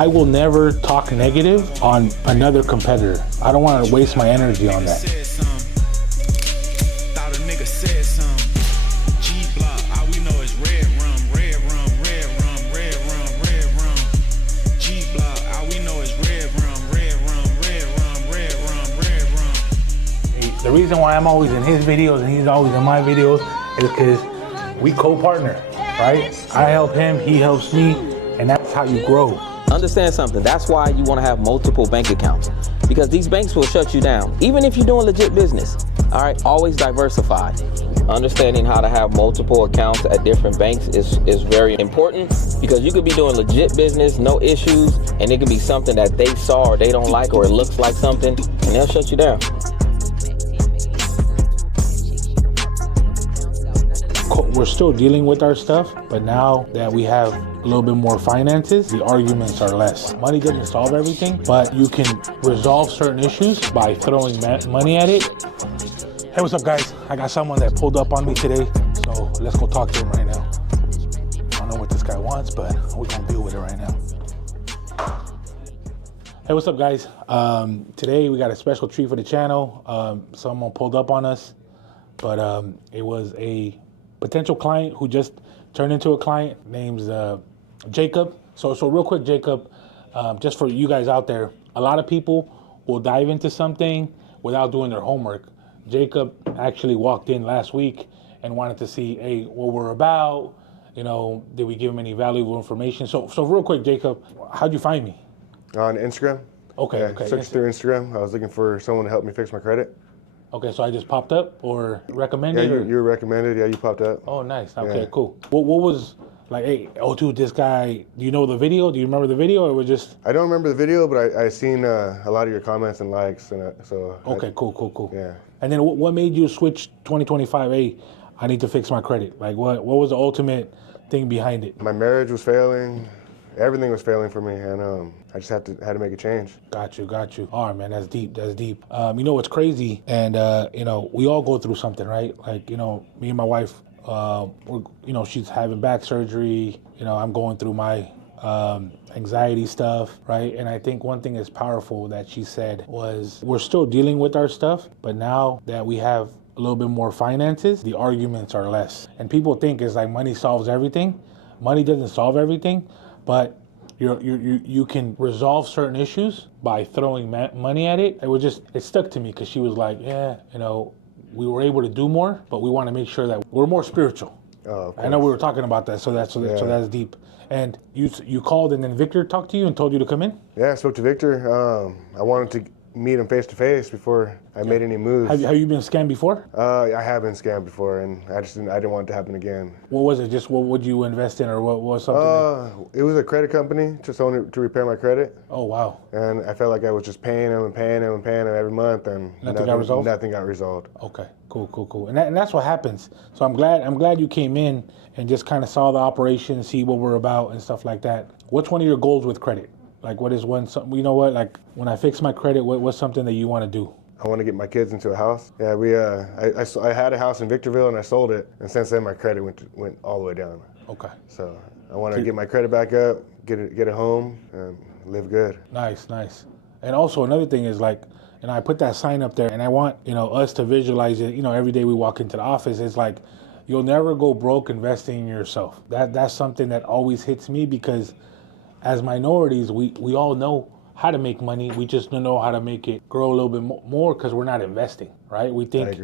I will never talk negative on another competitor. I don't want to waste my energy on that. The reason why I'm always in his videos and he's always in my videos is because we co-partner, right? I help him, he helps me, and that's how you grow. Understand something, that's why you want to have multiple bank accounts, because these banks will shut you down, even if you're doing legit business. All right, always diversify. Understanding how to have multiple accounts at different banks is very important, because you could be doing legit business, no issues, and it could be something that they saw or they don't like, or it looks like something, and they'll shut you down. We're still dealing with our stuff, but now that we have a little bit more finances, the arguments are less. Money doesn't solve everything, but you can resolve certain issues by throwing money at it. Hey, what's up, guys? I got someone that pulled up on me today, so let's go talk to him right now. I don't know what this guy wants, but we're gonna deal with it right now. Hey, what's up, guys? Today we got a special treat for the channel. Someone pulled up on us, but it was a potential client who just turned into a client. Name's Jacob. So real quick, Jacob, just for you guys out there, a lot of people will dive into something without doing their homework. Jacob actually walked in last week and wanted to see, hey, what we're about. You know, did we give him any valuable information? So real quick, Jacob, how'd you find me? On Instagram. Okay, yeah, okay. Searched through Instagram. I was looking for someone to help me fix my credit. Okay, so I just popped up or recommended? Yeah, you were recommended. Yeah, you popped up. Oh, nice. Okay, yeah. Cool. What was like, hey, oh, dude, this guy, do you know the video? Do you remember the video, or was just? I don't remember the video, but I seen a lot of your comments and likes, and so. Okay, cool. Yeah. And then what made you switch 2025? Hey, I need to fix my credit. Like, what was the ultimate thing behind it? My marriage was failing. Everything was failing for me, and I just had to make a change. Got you. All right, man, that's deep. You know what's crazy, and you know, we all go through something, right? Like, you know, me and my wife, she's having back surgery. You know, I'm going through my anxiety stuff, right? And I think one thing that's powerful that she said was, we're still dealing with our stuff, but now that we have a little bit more finances, the arguments are less. And people think it's like money solves everything. Money doesn't solve everything, but you can resolve certain issues by throwing money at it. It stuck to me because she was like, yeah, you know, we were able to do more, but we want to make sure that we're more spiritual. Oh, I know we were talking about that, so that's deep. And you called, and then Victor talked to you and told you to come in? Yeah, I spoke to Victor. I wanted to meet him face to face before I made any moves. Have you been scammed before? I have been scammed before, and I didn't want it to happen again. What was it? Just what would you invest in, or what was something? It was a credit company, just only to repair my credit. Oh, wow. And I felt like I was just paying him every month, and nothing got resolved. Nothing got resolved. Okay, cool. And that's what happens. So I'm glad you came in and just kind of saw the operation, see what we're about and stuff like that. What's one of your goals with credit? Like, what is one, you know what, like, when I fix my credit, what's something that you want to do? I want to get my kids into a house. Yeah, I had a house in Victorville, and I sold it, and since then my credit went all the way down. Okay. So I want to get my credit back up, get a home, and live good. Nice. And also another thing is, like, and I put that sign up there, and I want, you know, us to visualize it. You know, every day we walk into the office, it's like, you'll never go broke investing in yourself. That's something that always hits me, because as minorities, we all know how to make money. We just don't know how to make it grow a little bit more because we're not investing, right? We think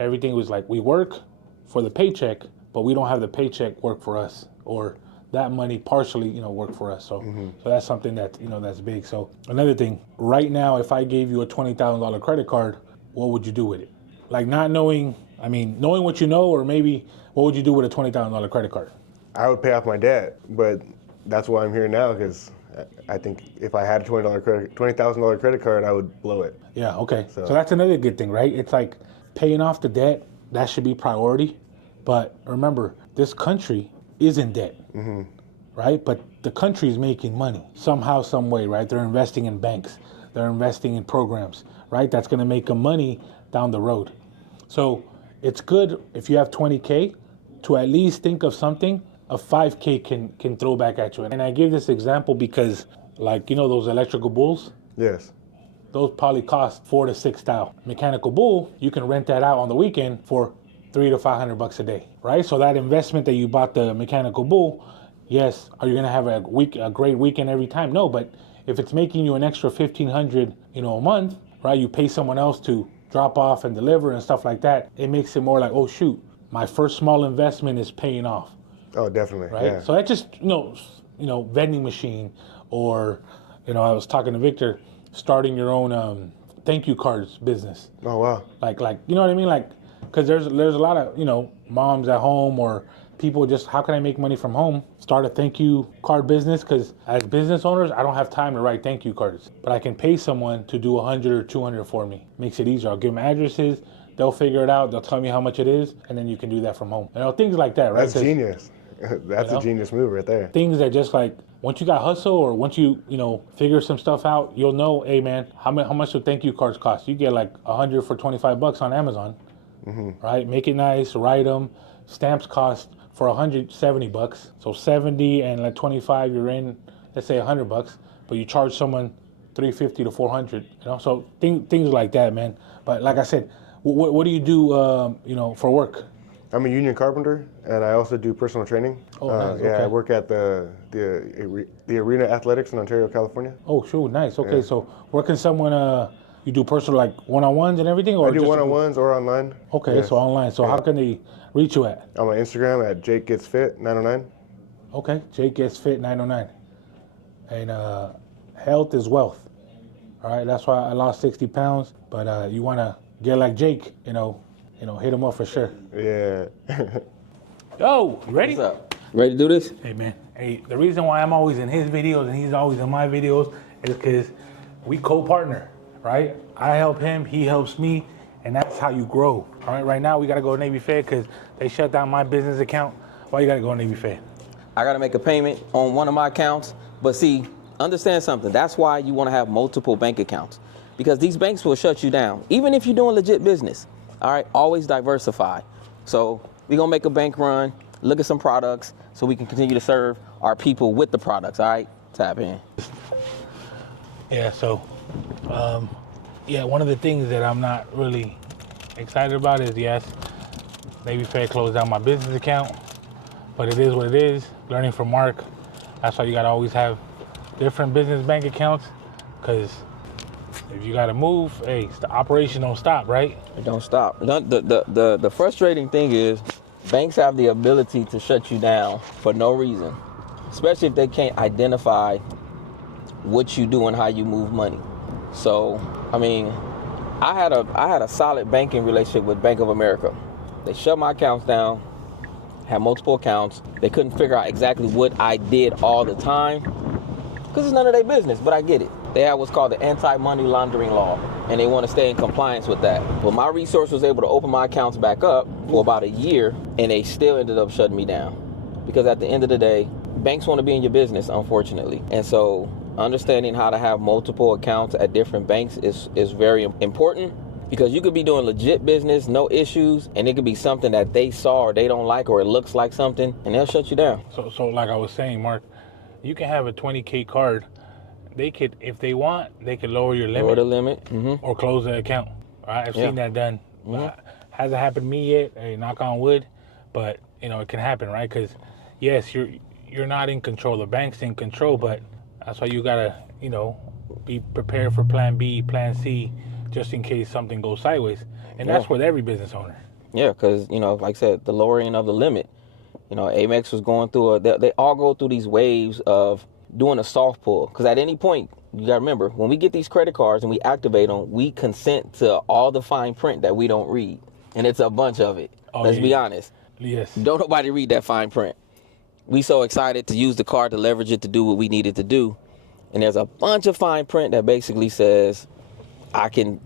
everything was like, we work for the paycheck, but we don't have the paycheck work for us, or that money partially, you know, work for us. So, so that's something that, you know, that's big. So another thing, right now, if I gave you a $20,000 credit card, what would you do with it? Like, not knowing, I mean, knowing what you know, or maybe what would you do with a $20,000 credit card? I would pay off my debt, but that's why I'm here now, because I think if I had a $20,000 credit card, I would blow it. Yeah, okay. So that's another good thing, right? It's like paying off the debt, that should be priority. But remember, this country is in debt, right? But the country is making money somehow, some way, right? They're investing in banks. They're investing in programs, right? That's going to make them money down the road. So it's good if you have 20K to at least think of something a 5K can throw back at you. And I give this example because Like, you know, those electrical bulls? Yes. Those probably cost $4,000 to $6,000. Mechanical bull, you can rent that out on the weekend for $300 to $500 a day, right? So that investment that you bought the mechanical bull, yes, are you gonna have a great weekend every time? No, but if it's making you an extra $1,500, a month, right? You pay someone else to drop off and deliver and stuff like that. It makes it more like, oh shoot, my first small investment is paying off. Oh, definitely. Right. Yeah. So that just vending machine, or I was talking to Victor, starting your own thank you cards business. Oh wow. Like you know what I mean? Like, because there's a lot of moms at home or people just, how can I make money from home? Start a thank you card business, because as business owners, I don't have time to write thank you cards, but I can pay someone to do 100 or 200 for me. Makes it easier. I'll give them addresses. They'll figure it out. They'll tell me how much it is, and then you can do that from home. Things like that, right? That's genius. That's a genius move right there. Things that just like, once you got hustle, or once you figure some stuff out, you'll know, hey man, how much do thank you cards cost? You get like 100 for $25 on Amazon, right? Make it nice, write them. Stamps cost for $170, so 70 and like 25, you're in, let's say $100, but you charge someone $350 to $400. So things like that, man. But like I said, what do you do, for work? I'm a union carpenter, and I also do personal training. Oh, nice. Yeah, Okay. I work at the Arena Athletics in Ontario, California. Oh, sure, nice. Okay, Yeah. So where can someone, you do personal, like one-on-ones and everything? Or I do just one-on-ones or online. Okay, Yes. so online. So how can they reach you at? I'm on Instagram at JakeGetsFit909. Okay, Jake Gets Fit 909. And health is wealth. All right, that's why I lost 60 pounds. But you want to get like Jake, hit him up for sure. Yeah. Yo, you ready? What's up? Ready to do this? Hey, man. Hey, the reason why I'm always in his videos and he's always in my videos is because we co-partner, right? I help him, he helps me, and that's how you grow. All right, right now we got to go to Navy Fed because they shut down my business account. Why you got to go to Navy Fed? I got to make a payment on one of my accounts. But see, understand something. That's why you want to have multiple bank accounts, because these banks will shut you down, even if you're doing legit business. All right, always diversify. So we're going to make a bank run, look at some products so we can continue to serve our people with the products. All right, tap in. Yeah, so, one of the things that I'm not really excited about is, yes, Navy Fed closed down my business account, but it is what it is. Learning from Mark, that's why you got to always have different business bank accounts, because if you got to move, hey, the operation don't stop, right? It don't stop. The frustrating thing is banks have the ability to shut you down for no reason, especially if they can't identify what you do and how you move money. So, I mean, I had a solid banking relationship with Bank of America. They shut my accounts down, had multiple accounts. They couldn't figure out exactly what I did all the time, because it's none of their business, but I get it. They have what's called the anti-money laundering law, and they want to stay in compliance with that. But my resource was able to open my accounts back up for about a year, and they still ended up shutting me down. Because at the end of the day, banks want to be in your business, unfortunately. And so understanding how to have multiple accounts at different banks is very important, because you could be doing legit business, no issues, and it could be something that they saw or they don't like, or it looks like something, and they'll shut you down. So like I was saying, Mark, you can have a 20K card. They could, if they want, they could lower your limit. Lower the limit. Or close the account. Right? I've seen that done. Hasn't happened to me yet. Hey, knock on wood, but it can happen, right? Because yes, you're not in control. The bank's in control, but that's why you gotta be prepared for Plan B, Plan C, just in case something goes sideways. And that's with every business owner. Yeah, because like I said, the lowering of the limit. Amex was going through they all go through these waves of doing a soft pull, because at any point, you gotta remember, when we get these credit cards and we activate them, we consent to all the fine print that we don't read, and it's a bunch of it. Let's be honest. Yes. Don't nobody read that fine print. We so excited to use the card to leverage it to do what we needed to do, and there's a bunch of fine print that basically says, I can,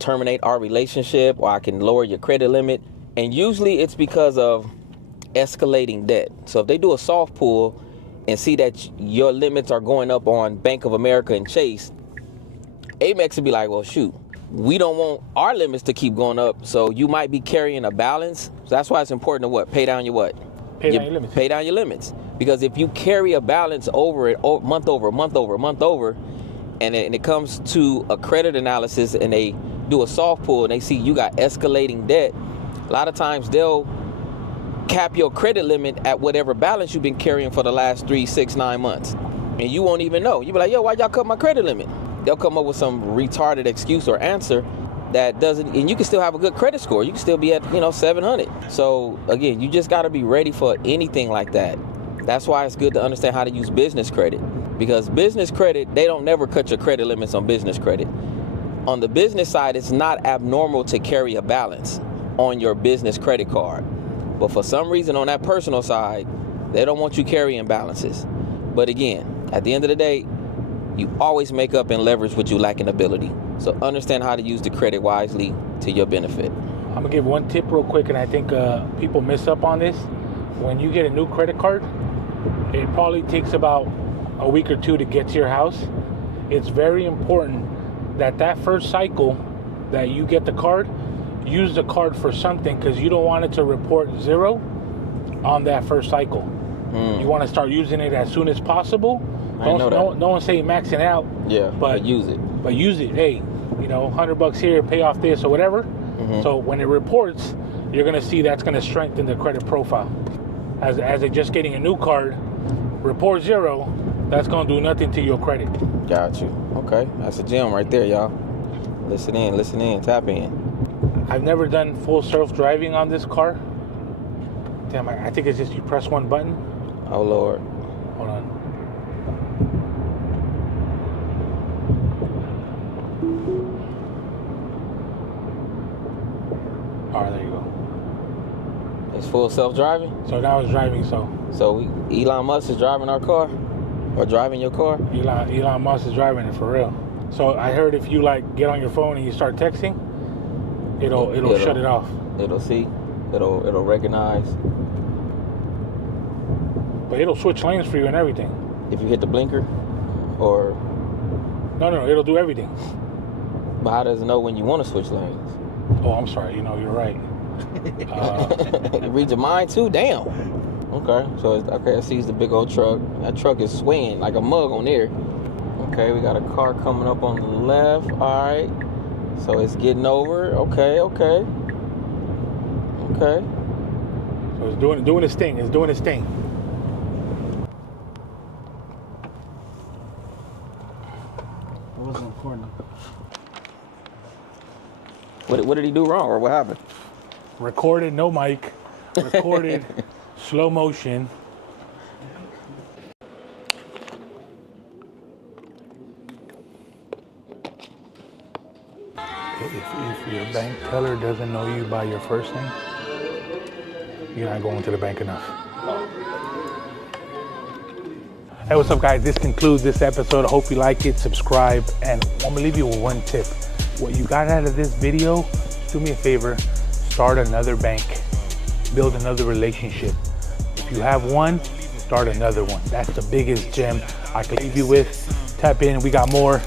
terminate our relationship, or I can lower your credit limit, and usually it's because of escalating debt. So if they do a soft pull and see that your limits are going up on Bank of America and Chase, Amex would be like, well, shoot, we don't want our limits to keep going up, so you might be carrying a balance. So that's why it's important to pay down your what? Pay down your limits. Pay down your limits. Because if you carry a balance over it, month over month over month over, and it comes to a credit analysis and they do a soft pull and they see you got escalating debt, a lot of times they'll cap your credit limit at whatever balance you've been carrying for the last 3, 6, 9 months. And you won't even know. You'll be like, yo, why y'all cut my credit limit? They'll come up with some retarded excuse or answer that doesn't, and you can still have a good credit score. You can still be at, 700. So again, you just got to be ready for anything like that. That's why it's good to understand how to use business credit, because business credit, they don't never cut your credit limits on business credit. On the business side, it's not abnormal to carry a balance on your business credit card. But for some reason on that personal side, they don't want you carrying balances. But again, at the end of the day, you always make up and leverage what you lack in ability. So understand how to use the credit wisely to your benefit. I'm gonna give one tip real quick, and I think people miss up on this. When you get a new credit card, it probably takes about a week or two to get to your house. It's very important that first cycle that you get the card, use the card for something, because you don't want it to report 0 on that first cycle. You want to start using it as soon as possible. No one say maxing out. Yeah, but use it. But use it. Hey, $100 here, pay off this or whatever. So when it reports, you're gonna see that's gonna strengthen the credit profile. As it just getting a new card, report 0, that's gonna do nothing to your credit. Got you. Okay, that's a gem right there, y'all. Listen in, tap in. I've never done full self-driving on this car. Damn, I think it's just you press one button. Oh, Lord. Hold on. All right, there you go. It's full self-driving? So now it's driving, so Elon Musk is driving our car? Or driving your car? Elon Musk is driving it for real. So I heard if you get on your phone and you start texting, it'll shut it off. It'll see. It'll recognize. But it'll switch lanes for you and everything. If you hit the blinker, or no, it'll do everything. But how does it know when you want to switch lanes? Oh, I'm sorry. You're right. It reads your mind too. Damn. Okay, so it sees the big old truck. That truck is swinging like a mug on there. Okay, we got a car coming up on the left. All right, so it's getting over. Okay. So it's doing its thing. It's doing its thing. I wasn't recording. What did he do wrong, or what happened? Recorded, no mic. Recorded, slow motion. If your bank teller doesn't know you by your first name, you're not going to the bank enough. Hey, what's up, guys? This concludes this episode. I hope you like it. Subscribe, and I'm gonna leave you with one tip. What you got out of this video, do me a favor, start another bank, build another relationship. If you have one, start another one. That's the biggest gem I can leave you with. Tap in, we got more.